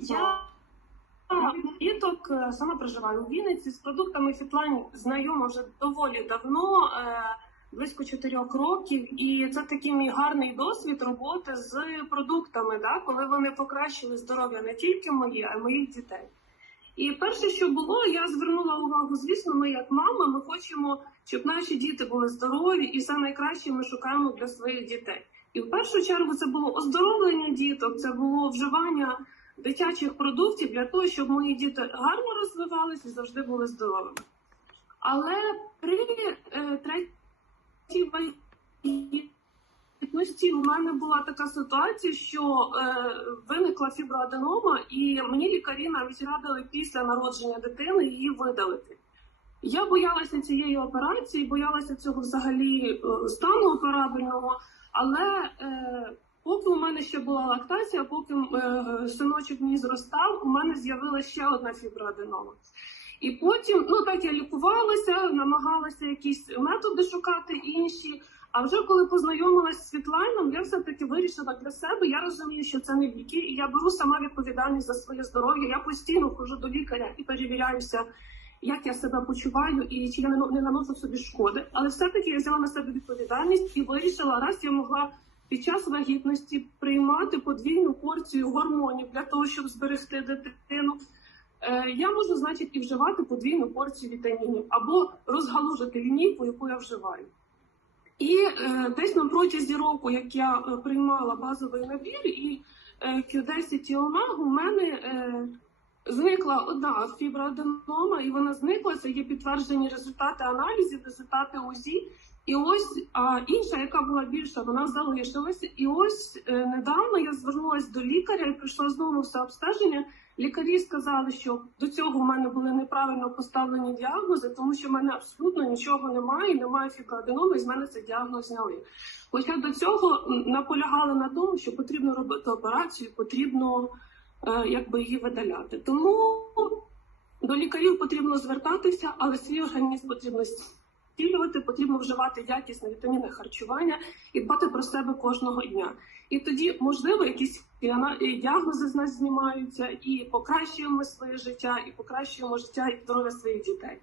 Я діток е, сама проживаю у Вінниці з продуктами Фітлайн знайома вже доволі давно, е, близько чотирьох років, і це такий мій гарний досвід роботи з продуктами, да, коли вони покращили здоров'я не тільки моє, а й моїх дітей. І перше, що було, я звернула увагу, звісно, ми як мама, ми хочемо, щоб наші діти були здорові, і все найкраще ми шукаємо для своїх дітей. І в першу чергу це було оздоровлення діток, це було вживання дитячих продуктів для того, щоб мої діти гарно розвивалися і завжди були здоровими. Але при е, третій вагітності у мене була така ситуація, що е, виникла фіброаденома, і мені лікарі навіть радили після народження дитини її видалити. Я боялася цієї операції, боялася цього взагалі е, стану операбельного, але е, поки у мене ще була лактація, поки е, синочок мій зростав, у мене з'явилася ще одна фіброаденома. І потім, ну так я лікувалася, намагалася якісь методи шукати інші. А вже коли познайомилася з Світланом, я все-таки вирішила для себе. Я розумію, що це не ліки, і я беру сама відповідальність за своє здоров'я. Я постійно ходжу до лікаря і перевіряюся, як я себе почуваю і чи я не наношу собі шкоди. Але все-таки я взяла на себе відповідальність і вирішила, раз я могла під час вагітності приймати подвійну порцію гормонів для того, щоб зберегти дитину. Е, Я можу, значить, і вживати подвійну порцію вітамінів або розгалужити лінійку, яку я вживаю. І е, десь на протязі року, як я е, приймала базовий набір і е, Q10 і омегу, у мене е, зникла одна фіброаденома, і вона зникла. Це є підтверджені результати аналізів, результати УЗІ. І ось а інша, яка була більша, вона залишилася. І ось е, недавно я звернулася до лікаря і прийшла знову все обстеження. Лікарі сказали, що до цього в мене були неправильно поставлені діагнози, тому що в мене абсолютно нічого немає, немає фіброаденоми, і з мене цей діагноз зняли. Хоча до цього наполягали на тому, що потрібно робити операцію, потрібно е, якби її видаляти. Тому до лікарів потрібно звертатися, але свій організм потрібно зцілювати, потрібно вживати якісне вітамінне харчування і дбати про себе кожного дня. І тоді, можливо, якісь діагнози з нас знімаються, і покращуємо своє життя, і покращуємо життя і здоров'я своїх дітей.